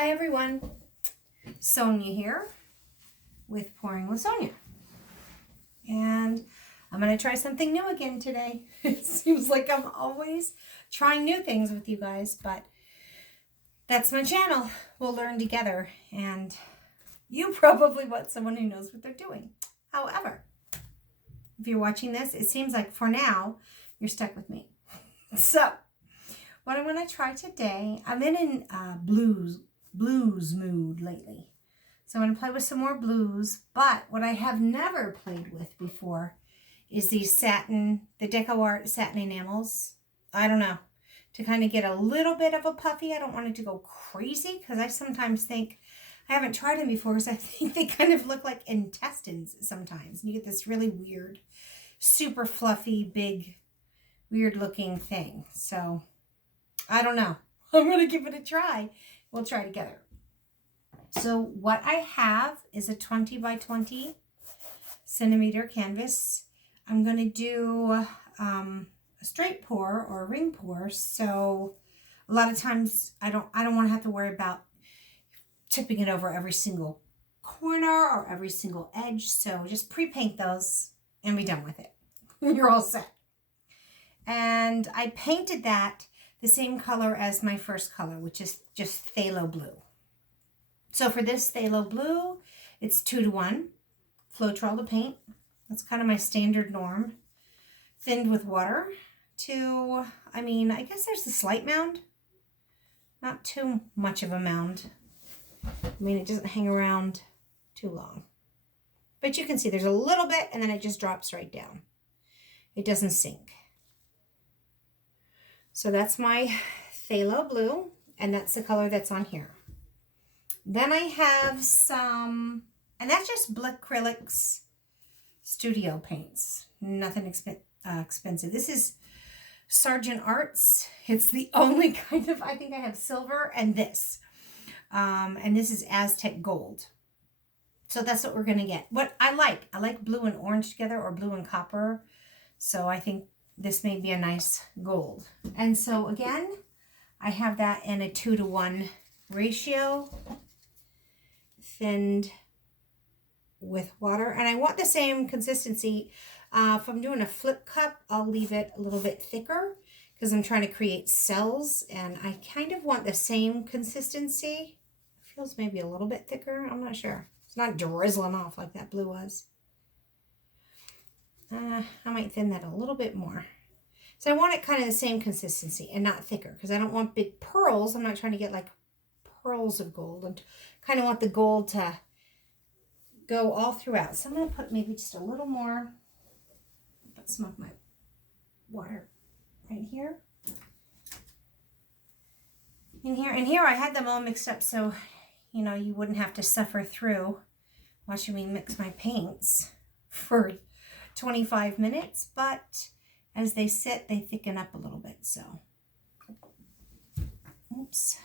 Hi everyone, Sonia here with Pouring with Sonia. And I'm going to try something new again today. It seems like I'm always trying new things with you guys, but that's my channel. We'll learn together, and you probably want someone who knows what they're doing. However, if you're watching this, it seems like for now, you're stuck with me. So, what I'm going to try today, I'm in a blues mood lately. So I'm going to play with some more blues, but what I have never played with before is these the Deco Art satin enamels. I don't know, to kind of get a little bit of a puffy. I don't want it to go crazy because I sometimes think, I haven't tried them before because I think they kind of look like intestines sometimes. And you get this really weird, super fluffy, big, weird looking thing. So I don't know. I'm going to give it a try. We'll try together. So what I have is a 20 by 20 centimeter canvas. I'm going to do a straight pour or a ring pour. So a lot of times I don't want to have to worry about tipping it over every single corner or every single edge. So just pre-paint those and be done with it. You're all set. And I painted that the same color as my first color, which is just phthalo blue. So for this phthalo blue, it's 2:1 Floetrol to paint. That's kind of my standard norm. Thinned with water to, I guess there's a slight mound. Not too much of a mound. It doesn't hang around too long. But you can see there's a little bit and then it just drops right down. It doesn't sink. So that's my phthalo blue, and that's the color that's on here. Then I have some, and that's just Blick Acrylics Studio paints. Nothing expensive. This is Sargent Arts. It's the only kind of, I think I have silver and this. And this is Aztec Gold. So that's what we're going to get. What I like blue and orange together, or blue and copper. So I think this may be a nice gold. And so again, I have that in a 2:1 ratio, thinned with water. And I want the same consistency. If I'm doing a flip cup, I'll leave it a little bit thicker because I'm trying to create cells, and I kind of want the same consistency. It feels maybe a little bit thicker. I'm not sure. It's not drizzling off like that blue was. I might thin that a little bit more. So I want it kind of the same consistency and not thicker because I don't want big pearls. I'm not trying to get like pearls of gold. I kind of want the gold to go all throughout. So I'm going to put maybe just a little more. Put some of my water right here. In here I had them all mixed up so, you wouldn't have to suffer through watching me mix my paints for 25 minutes, but as they sit, they thicken up a little bit, so. Oops.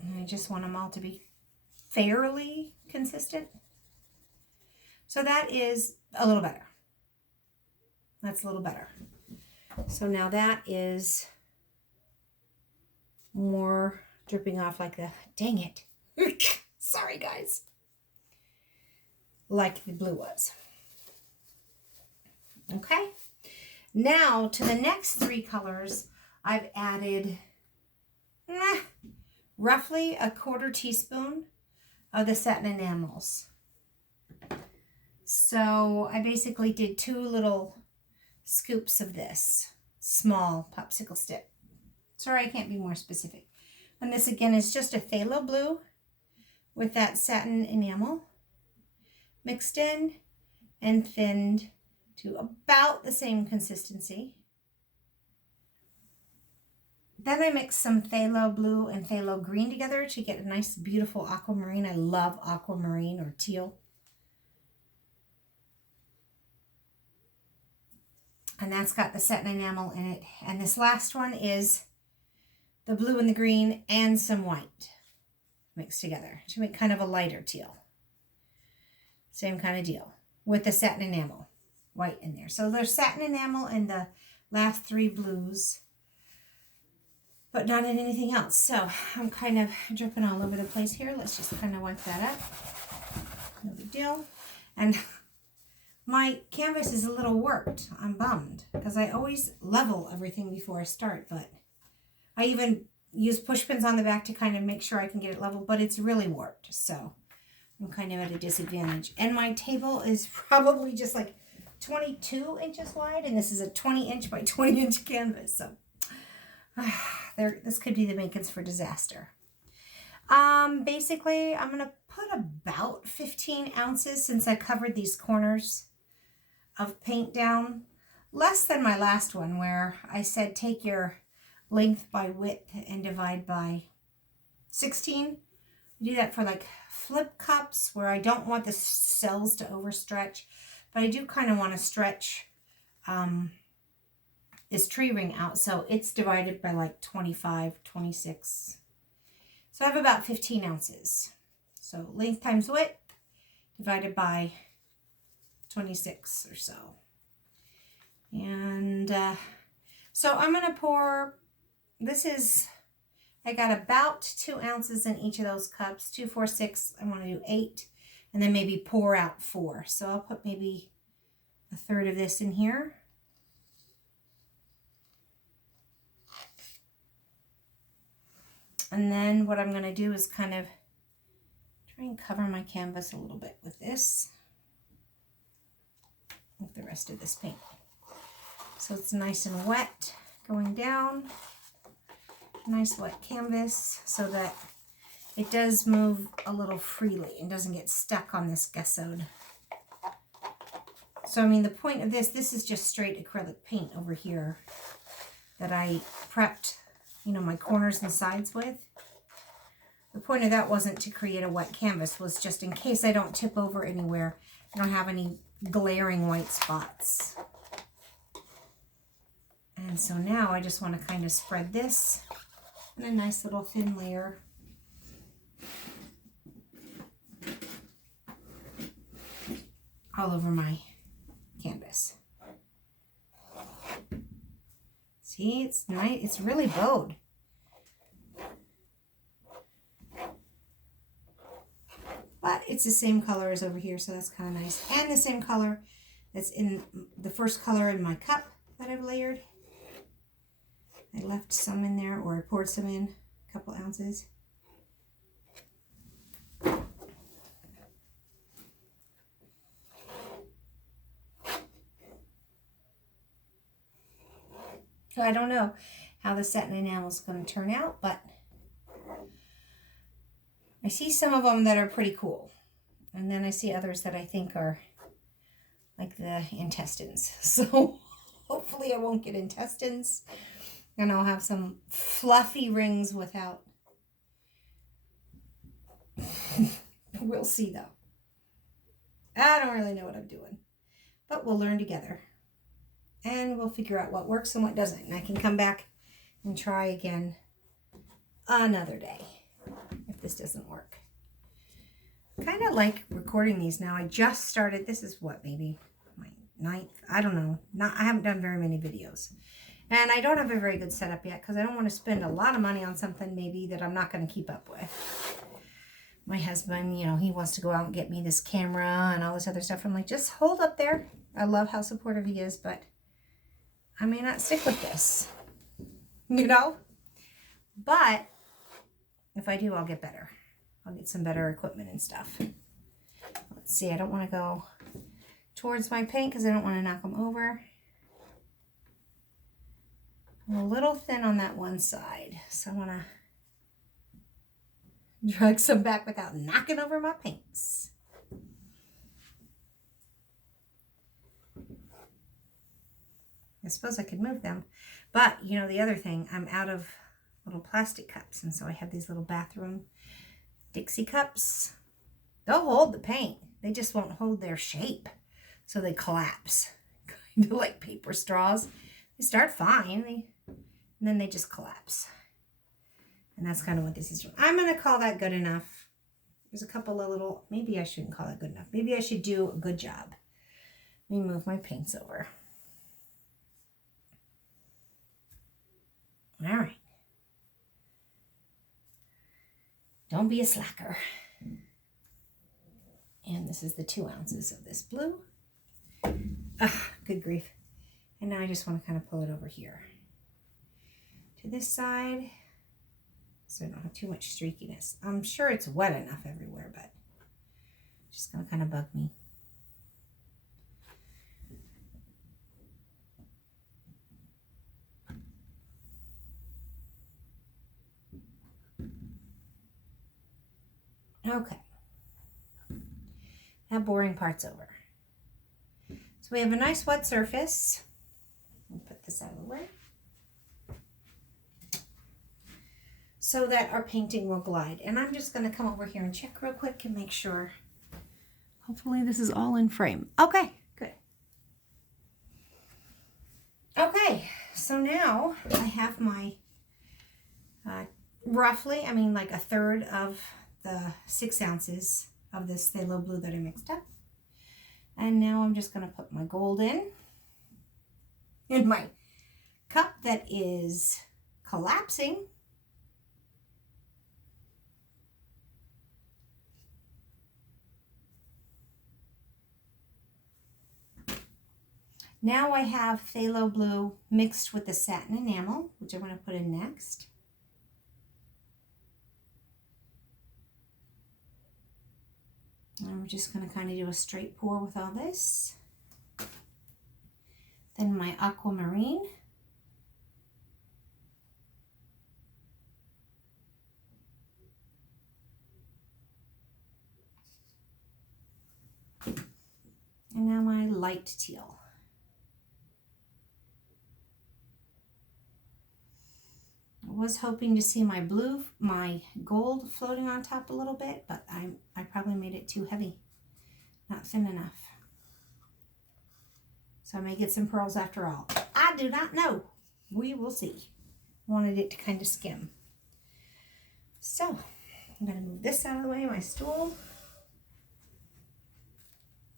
And I just want them all to be fairly consistent. So that is a little better. That's a little better. So now that is more dripping off like the, dang it. Sorry, guys. Like the blue was. Okay. Now to the next three colors, I've added roughly a 1/4 teaspoon of the satin enamels. So I basically did 2 little scoops of this small popsicle stick. Sorry, I can't be more specific. And this again is just a phthalo blue with that satin enamel mixed in and thinned to about the same consistency. Then I mixed some phthalo blue and phthalo green together to get a nice beautiful aquamarine. I love aquamarine or teal. And that's got the satin enamel in it. And this last one is the blue and the green and some white mixed together to make kind of a lighter teal. Same kind of deal with the satin enamel white in there. So there's satin enamel in the last 3 blues. but not in anything else. So I'm kind of dripping all over the place here. Let's just kind of wipe that up. No big deal. And my canvas is a little warped. I'm bummed because I always level everything before I start, but I even use push pins on the back to kind of make sure I can get it level, but it's really warped. So I'm kind of at a disadvantage. And my table is probably just like 22 inches wide, and this is a 20-inch by 20-inch canvas. So this could be the makings for disaster. Basically, I'm going to put about 15 ounces since I covered these corners of paint down. Less than my last one where I said take your length by width and divide by 16. Do that for like flip cups where I don't want the cells to overstretch, but I do kind of want to stretch this tree ring out. So it's divided by like 25, 26. So I have about 15 ounces. So length times width divided by 26 or so. And so I'm going to pour, I got about 2 ounces in each of those cups, 2, 4, 6, I want to do 8, and then maybe pour out 4. So I'll put maybe a third of this in here. And then what I'm going to do is kind of try and cover my canvas a little bit with this, with the rest of this paint. So it's nice and wet going down. Nice wet canvas so that it does move a little freely and doesn't get stuck on this gesso. So I mean, the point of this is just straight acrylic paint over here that I prepped, you know, my corners and sides with. The point of that wasn't to create a wet canvas, was just in case I don't tip over anywhere, I don't have any glaring white spots. And so now I just want to kind of spread this in a nice little thin layer. All over my canvas. See, it's nice. It's really bowed. But it's the same color as over here, so that's kind of nice. And the same color that's in the first color in my cup that I've layered. I left some in there, or I poured some in, a couple ounces. So I don't know how the satin enamel is going to turn out, but I see some of them that are pretty cool. And then I see others that I think are like the intestines. So hopefully I won't get intestines. And I'll have some fluffy rings without. We'll see though. I don't really know what I'm doing. But we'll learn together. And we'll figure out what works and what doesn't. And I can come back and try again another day if this doesn't work. Kind of like recording these now. I just started. This is what, maybe my 9th? I don't know. I haven't done very many videos. And I don't have a very good setup yet because I don't want to spend a lot of money on something maybe that I'm not going to keep up with. My husband, you know, he wants to go out and get me this camera and all this other stuff. I'm like, just hold up there. I love how supportive he is, but I may not stick with this, you know? But if I do, I'll get better. I'll get some better equipment and stuff. Let's see, I don't want to go towards my paint because I don't want to knock them over. I'm a little thin on that one side, so I want to drag some back without knocking over my paints. I suppose I could move them, but you know, the other thing, I'm out of little plastic cups, and so I have these little bathroom Dixie cups. They'll hold the paint, they just won't hold their shape, so they collapse, kind of like paper straws. They start fine, and then they just collapse. And that's kind of what this is doing. I'm going to call that good enough. There's a couple of little, maybe I shouldn't call it good enough. Maybe I should do a good job. Let me move my paints over. All right. Don't be a slacker. And this is the 2 ounces of this blue. Ah, good grief. And now I just want to kind of pull it over here to this side so I don't have too much streakiness. I'm sure it's wet enough everywhere, but it's just going to kind of bug me. Okay. That boring part's over. So we have a nice wet surface. I'll put this out of the way so that our painting will glide. And I'm just going to come over here and check real quick and make sure. Hopefully this is all in frame. Okay, good. Okay, so now I have my roughly, like a third of the 6 ounces of this phthalo blue that I mixed up. And now I'm just going to put my gold in my cup that is collapsing. Now I have phthalo blue mixed with the satin enamel, which I'm going to put in next. And I'm just going to kind of do a straight pour with all this. Then my aquamarine. And now my light teal. I was hoping to see my gold floating on top a little bit, but I probably made it too heavy, not thin enough. So I may get some pearls after all. I do not know. We will see. Wanted it to kind of skim. So I'm going to move this out of the way, my stool.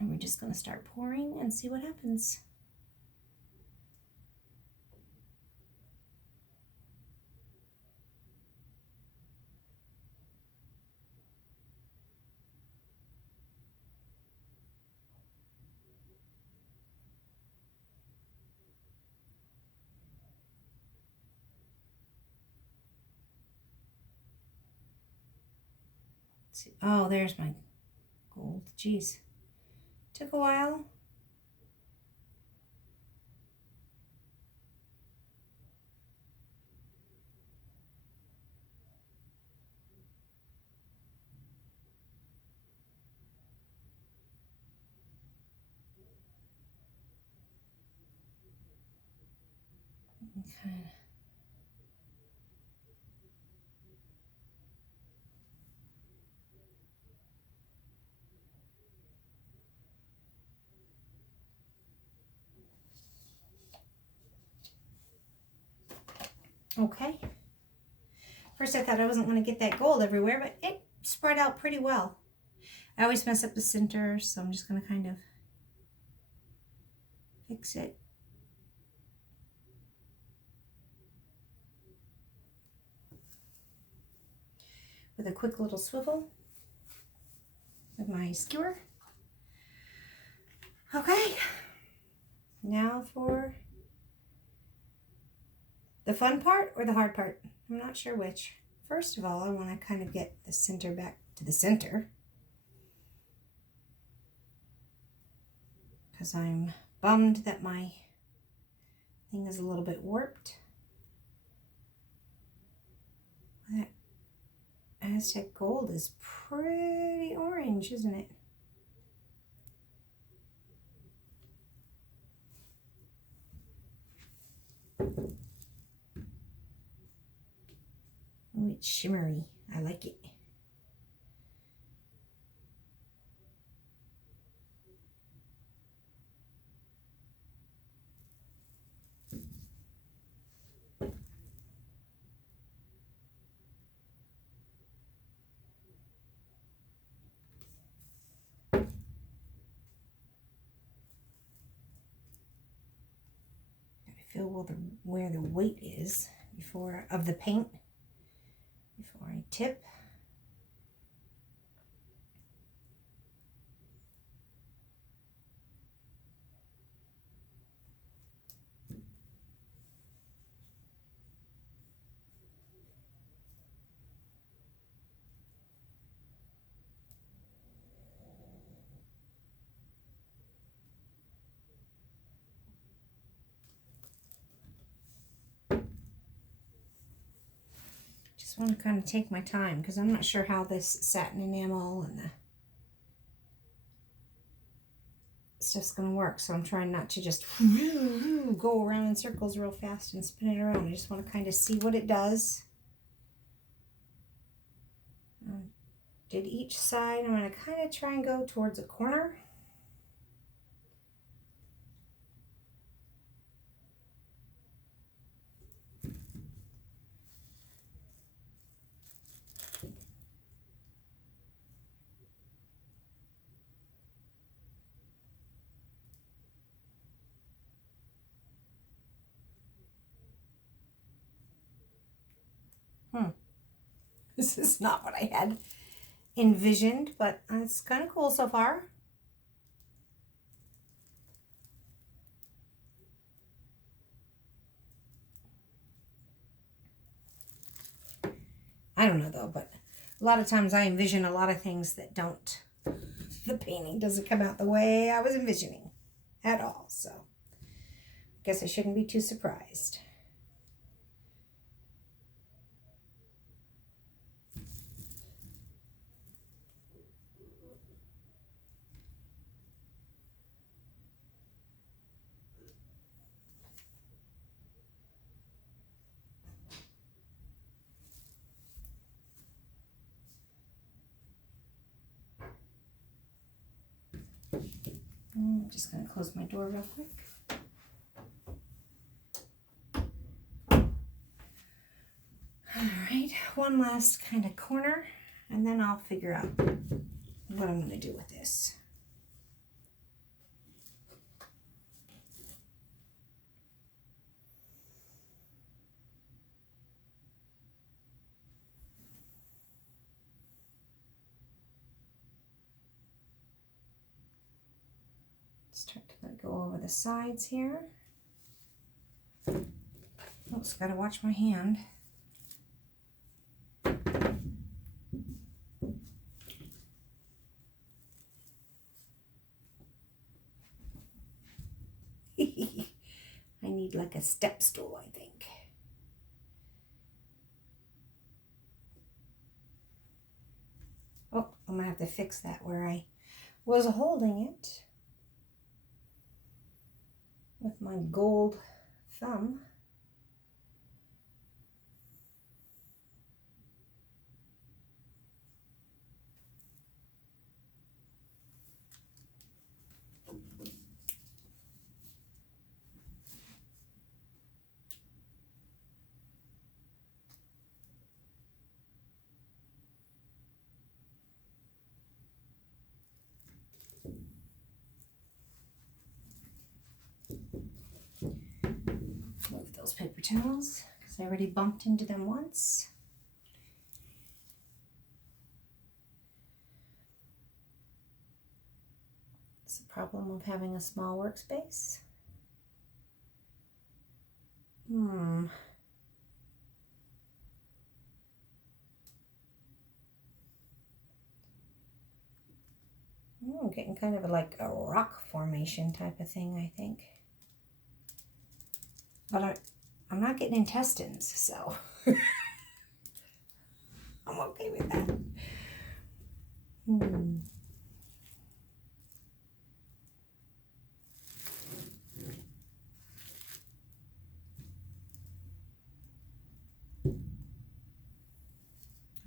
And we're just going to start pouring and see what happens. Oh, there's my gold. Jeez. Took a while. Okay. Okay. First I thought I wasn't going to get that gold everywhere, but it spread out pretty well. I always mess up the center, so I'm just going to kind of fix it. With a quick little swivel with my skewer. Okay. Now for the fun part or the hard part? I'm not sure which. First of all, I want to kind of get the center back to the center, because I'm bummed that my thing is a little bit warped. That Aztec gold is pretty orange, isn't it? Oh, it's shimmery. I like it. Feel where the weight is of the paint before I tip. Just want to kind of take my time because I'm not sure how this satin enamel and the stuff's going to work. So I'm trying not to just go around in circles real fast and spin it around. I just want to kind of see what it does. Did each side. I'm going to kind of try and go towards a corner. This is not what I had envisioned, but it's kind of cool so far. I don't know though, but a lot of times I envision a lot of things that don't. The painting doesn't come out the way I was envisioning at all, so I guess I shouldn't be too surprised. I'm just going to close my door real quick. All right, one last kind of corner, and then I'll figure out what I'm going to do with this. Start to go over the sides here. Oops, gotta watch my hand. I need like a step stool, I think. Oh, I'm gonna have to fix that where I was holding it with my gold thumb. Move those paper towels because I already bumped into them once. It's the problem of having a small workspace. I'm getting kind of like a rock formation type of thing, I think. But I'm not getting intestines, so I'm okay with that.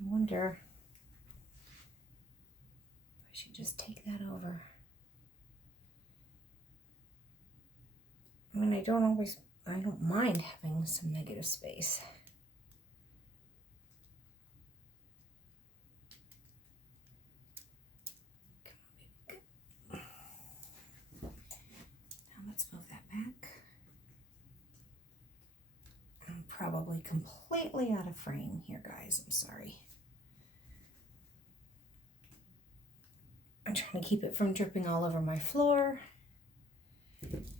I wonder if I should just take that over. I mean, I don't mind having some negative space. Now let's move that back. I'm probably completely out of frame here, guys. I'm sorry. I'm trying to keep it from dripping all over my floor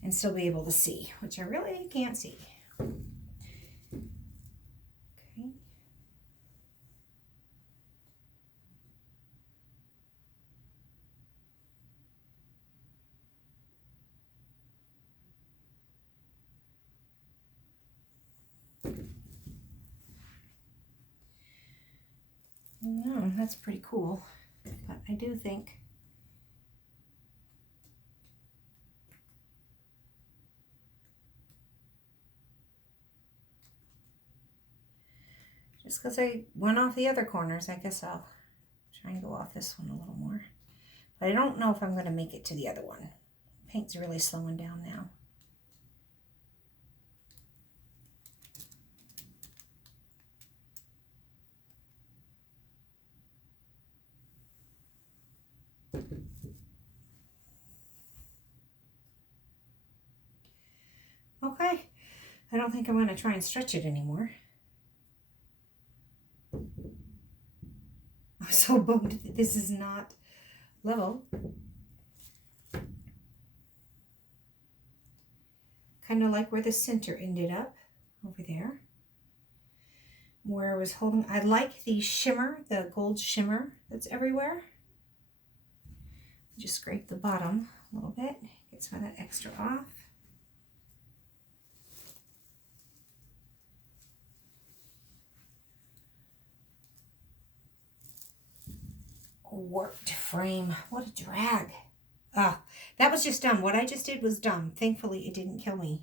and still be able to see, which I really can't see. Okay. That's pretty cool. But I do think just because I went off the other corners, I guess I'll try and go off this one a little more. But I don't know if I'm going to make it to the other one. Paint's really slowing down now. Okay, I don't think I'm going to try and stretch it anymore. I'm so bummed that this is not level. Kind of like where the center ended up over there. Where I was holding, I like the shimmer, the gold shimmer that's everywhere. Just scrape the bottom a little bit, get some of that extra off. Warped frame, what a drag. That was just dumb. What I just did was dumb. Thankfully it didn't kill me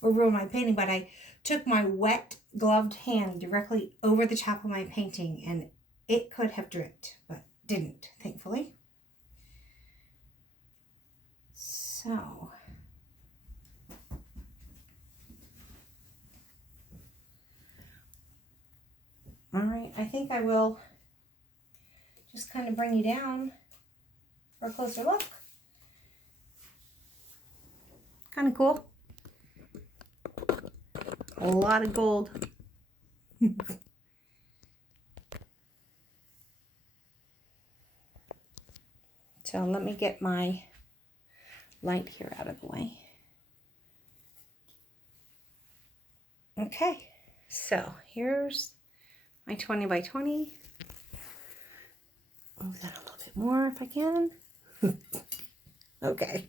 or ruin my painting, but I took my wet gloved hand directly over the top of my painting and it could have dripped, but didn't, thankfully. So, all right, I think I will just kind of bring you down for a closer look. Kind of cool. A lot of gold. So let me get my light here out of the way. Okay, so here's my 20 by 20. Move that a little bit more if I can. Okay,